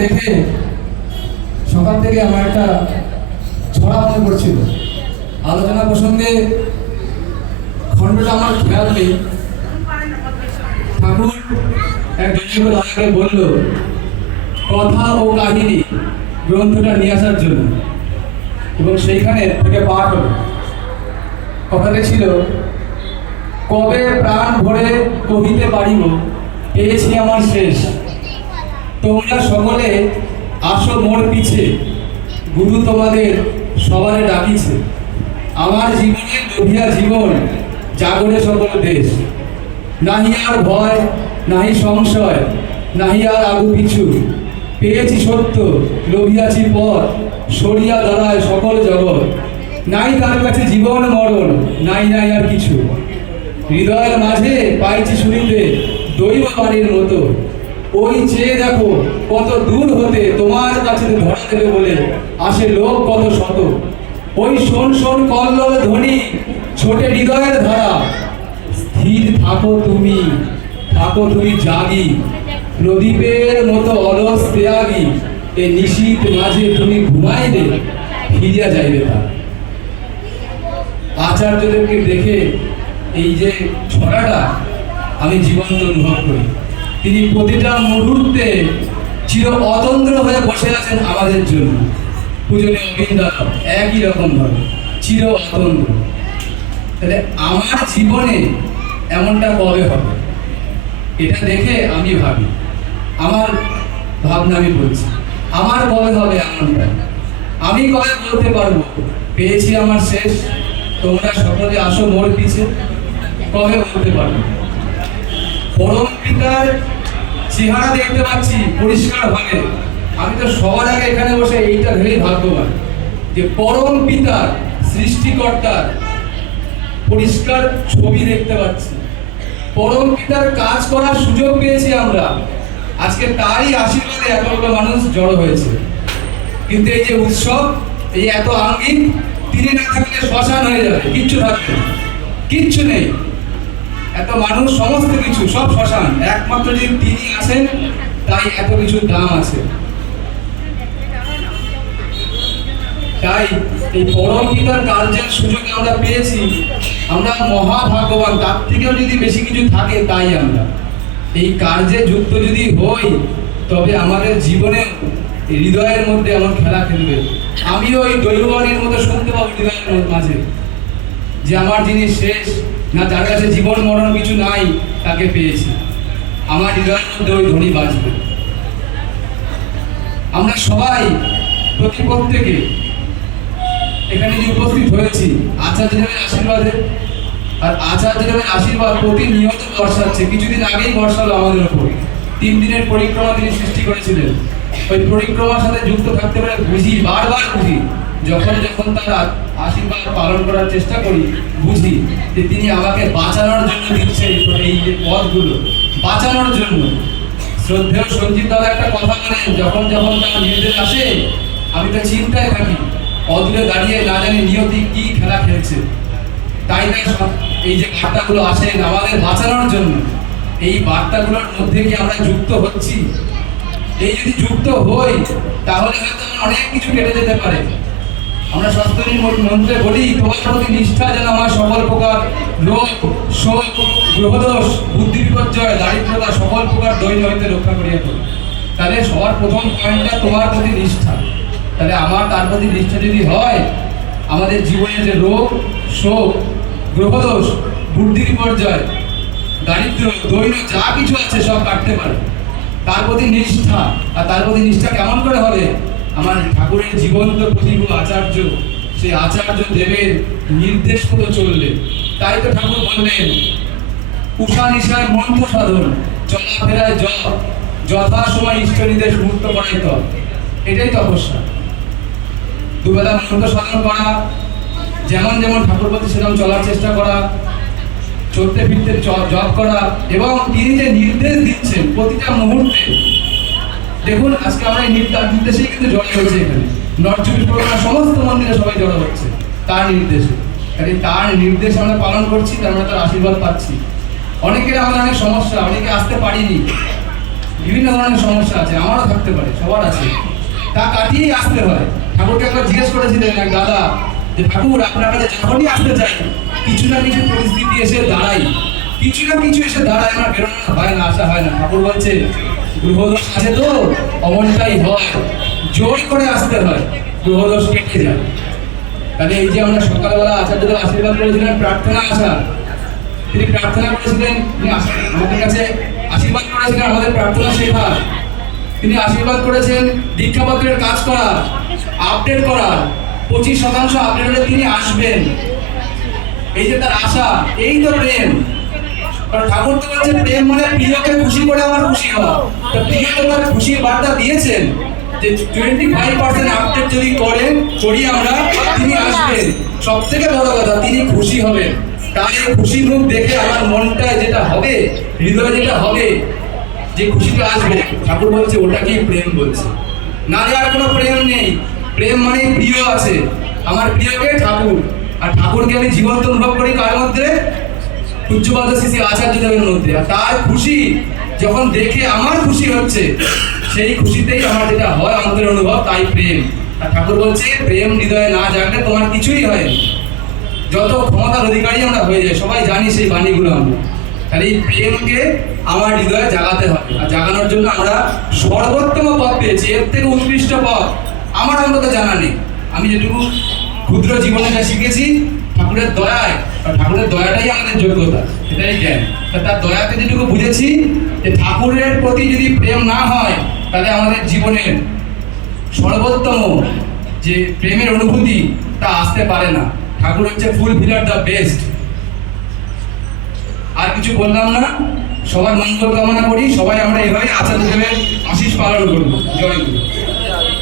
দেখে সকাল থেকে আমার একটা ছড়া মনে পড়ছিল। আলোচনা প্রসঙ্গে খণ্ডটা আমার খেয়াল নেই। ঠাকুর এক দাদাকে বলল কথা ও কাহিনী গ্রন্থটা নিয়ে আসার জন্য, এবং সেইখানে থেকে পাঠ হলো। কথাটা ছিল, কবে প্রাণ ভরে কহিতে পারিব পেয়েছি আমার শেষ, তোমরা সকলে আসো মোর পিছে, গুরু তোমাদের সবারে ডাকিছে, আমার জীবনের লোভিয়া জীবন জাগরে সকল দেশ, নাহি আর ভয় নাহি সংশয় নাহি আর আগু পিছু, পেয়েছি সত্য লোভিয়াছি পথ, সরিয়া দাঁড়ায় সকল জগৎ, নাই তার কাছে জীবন মরণ নাই নাই আর কিছু, হৃদয়ের মাঝে পাইছি শুনিতে দৈব বাণীর মতো, ওই চেয়ে দেখো কত দূর হতে তোমার কাছে ধরা দেবে বলে আসে লোক কত শত, ওই শোন শোন কল্লোল ধ্বনি ছোটে হৃদয়ের ধারা, স্থির থাকো তুমি জাগি, প্রদীপের মতো অলস ত্যাগী, এ নিশীথ মাঝে তুমি ঘুমাইলে ফিরিয়া যাইবে তা। আচার্যদেরকে দেখে এই যে ছড়াটা আমি জীবন্ত অনুভব করি। তিনি প্রতিটা মুহূর্তে চির অতন্দ্র হয়ে বসে আছেন আমাদের জন্য। পূজনীয় অবিন্দার একই রকম ভাবে চির অতন্দ্র। তাহলে আমার জীবনে এমনটা কবে হবে, এটা দেখে আমি ভাবি, আমার ভাবনা আমি বলছি, আমার কবে হবে এমনটা? আমি কবে বলতে পারবো পেয়েছি আমার শেষ, তোমরা সকলে আসো মোর পিছে? কবে বলতে পারবো? পরম পিতার চেহারা দেখতে পাচ্ছি পরিষ্কার ভাবে। আমি তো সবার আগে এখানে বসে এইটা ভেবেই ভাগ্যবান যে পরম পিতার সৃষ্টিকর্তার পরিষ্কার ছবি দেখতে পাচ্ছি, পরম পিতার কাজ করার সুযোগ পেয়েছি আমরা। আজকে তারই আশীর্বাদে এতগুলো মানুষ জড়ো হয়েছে। কিন্তু এই যে উৎসব, এই এত আঙ্গিক, তিনি না থাকলে শ্মশান হয়ে যাবে, কিচ্ছু থাকবে না, কিচ্ছু নেই। এত মানুষ, সমস্ত কিছু সব শ্মশান, একমাত্র যদি তিনি আছেন তাই এত কিছুর দাম আছে। তাই এই পরম পিতার কার্যের সুযোগ আমরা পেয়েছি, আমরা মহাভাগ্যবান। তার থেকেও যদি বেশি কিছু থাকে তাই আমরা এই কার্যে যুক্ত যদি হই, তবে আমাদের জীবনে হৃদয়ের মধ্যে এমন খেলা খেলবে। আমিও ওই দৈববাণীর মতো শুনতে পাবো হৃদয়ের মাঝে যে আমার জিনিস শেষ না, যার কাছে জীবন মরণ কিছু নাই তাকে পেয়েছি। আমার হৃদয়ের মধ্যে ওই ধ্বনি বাজবে। আমরা সবাই প্রত্যেকে এখানে যে উপস্থিত হয়েছি আচার্যদেবের আশীর্বাদে, আর আচার্যদেবের আশীর্বাদ প্রতিনিয়ত বর্ষাচ্ছে। কিছুদিন আগেই বর্ষালো আমাদের উপর। 3 দিনের পরিক্রমা তিনি সৃষ্টি করেছিলেন। ওই পরিক্রমার সাথে যুক্ত থাকতে পারে বুঝি, বারবার বুঝি, যখন যখন তার আশীর্বাদ পালন করার চেষ্টা করি, বুঝি যে তিনি আমাকে বাঁচানোর জন্য দিচ্ছে এই যে পথগুলো, বাঁচানোর জন্য। শ্রদ্ধেয় সঞ্জিত দাদা একটা কথা বলেন, যখন যখন তার নির্দেশ আসে আমি তো চিন্তায় থাকি, অদূরে দাঁড়িয়ে না জানি নিয়তি কি খেলা খেলছে। তাই এই যে বার্তাগুলো আসেন আমাদের বাঁচানোর জন্য, এই বার্তাগুলোর মধ্যে কি আমরা যুক্ত হচ্ছি? এই যদি যুক্ত হই তাহলে হয়তো অনেক কিছু কেটে যেতে পারে। আমরা শাস্ত্রীর মন্ত্রে বলি, তোমার প্রতি নিষ্ঠা যেন আমার সকল প্রকার রোগ, শোক, গ্রহদোষ, বুদ্ধি বিপর্যয়, দারিদ্রতা সকল প্রকার দৈন্য হইতে রক্ষা করিয়া তোলো। তাহলে সবার প্রথম পয়েন্টটা তোমার প্রতি নিষ্ঠা। তাহলে আমার তার প্রতি নিষ্ঠা যদি হয়, আমাদের জীবনে যে রোগ, শোক, গ্রহদোষ, বুদ্ধি বিপর্যয়, দারিদ্র, দৈন্য যা কিছু আছে সব কাটতে পারে। তার প্রতি নিষ্ঠা। আর তার প্রতি নিষ্ঠা কেমন করে হবে? আমার ঠাকুরের জীবন্ত প্রতিভু আচার্য, সেই আচার্য দেবের নির্দেশ মতো চললে। তাই তো ঠাকুর বললেন, উষা নিশায় মন্ত্র সাধন, চলাফেরায় জপ, যথা সময় ইষ্ট নির্দেশ মুক্ত করাই তপ। এটাই তপস্যা। দুবেলা মন্ত্র সাধন করা, যেমন যেমন ঠাকুর বলতে সেরকম চলার চেষ্টা করা, চলতে ফিরতে জপ করা, এবং তিনি যে নির্দেশ দিচ্ছেন প্রতিটা মুহূর্তে। দেখুন আজকে আমরা এই নির্দেশেই কিন্তু জড়ো হয়েছে। এখানে নর্থ চব্বিশ পরগনার সমস্ত মন্দিরে সবাই জড়ো হচ্ছে তার নির্দেশে। তার নির্দেশ আমরা পালন করছি, আমরা তার আশীর্বাদ পাচ্ছি। অনেকের আমাদের অনেক সমস্যা, অনেকে আসতে পারিনি, বিভিন্ন ধরনের সমস্যা আছে, আমারও থাকতে পারে, সবার আছে, তা কাটিয়েই আসতে হয়। ঠাকুরকে একবার জিজ্ঞেস করেছিলেন এক দাদা যে ঠাকুর আপনার কাছে যখনই আসতে চাই কিছু না কিছু পরিস্থিতি এসে দাঁড়াই, কিছু না কিছু এসে দাঁড়ায়, আমার বেরোনো হয় না, আসা হয় না। ঠাকুর বলছে গ্রহদোষ আছে তো অমনটাই হয়, জোর করে আসতে হয়, গ্রহদোষ কেটে যায়। তাহলে এই যে আমরা সকালবেলা আচার্যদের আশীর্বাদ করেছিলেন প্রার্থনা আসা, তিনি প্রার্থনা করেছিলেন, তিনি আমাদের কাছে আশীর্বাদ করেছিলেন আমাদের প্রার্থনা শেখা, তিনি আশীর্বাদ করেছেন দীক্ষাপত্রের কাজ করা, আপডেট করা, 25% আপডেট হলে তিনি আসবেন, এই যে তার আশা, এই তো প্রেম। কারণ ঠাকুর তো বলছে প্রেম মানে প্রিয়কে খুশি করে আমার খুশি হওয়া। তো প্রিয় তো তার খুশির বার্তা দিয়েছেন যে 25% আপডেট যদি করি আমরা, তিনি আসবেন। সব থেকে বড় কথা তিনি খুশি হবেন। তার এই খুশি মুখ দেখে আমার মনটায় যেটা হবে, হৃদয়ে যেটা হবে, যে খুশিটা আসবে, ঠাকুর বলছে ওটাকেই প্রেম বলছে। না আর কোনো প্রেম নেই। প্রেম মানে প্রিয় আছে, আমার প্রিয়কে ঠাকুর, আর ঠাকুরকে আমি জীবন্ত অনুভব করি কার মধ্যে? পূজ্যপাদ শ্রী আচার্যদেবের মধ্যে। আর তার খুশি যখন দেখে আমার খুশি হচ্ছে, সেই খুশিতেই আমার যেটা হয় অন্তরের অনুভব, তাই প্রেম। আর ঠাকুর বলছে প্রেম হৃদয়ে না জাগলে তোমার কিছুই হয়নি। যত ক্ষমতার অধিকারী আমরা হয়ে যাই, সবাই জানি সেই বাণীগুলো আমরা। তাহলে এই প্রেমকে আমার হৃদয়ে জাগাতে হবে, আর জাগানোর জন্য আমরা সর্বোত্তম পথ পেয়েছি, এর থেকে উৎকৃষ্ট পথ আমার অন্তত জানা নেই। আমি যেটুকু ক্ষুদ্র জীবনে যা শিখেছি ঠাকুরের দয়ায়, ঠাকুরের দয়াটাই আমাদের যোগ্যতা, এটাই জ্ঞান। তার দয়াতে যেটুকু বুঝেছি যে ঠাকুরের প্রতি যদি প্রেম না হয় তাহলে আমাদের জীবনের সর্বোত্তম যে প্রেমের অনুভূতি তা আসতে পারে না। ঠাকুর হচ্ছে ফুলফিলার দ্য বেস্ট। আর কিছু বললাম না, সবার মঙ্গল কামনা করি, সবাই আমরা এভাবে আচার্যদেবের আশীষ পালন করবো। জয় গুরু।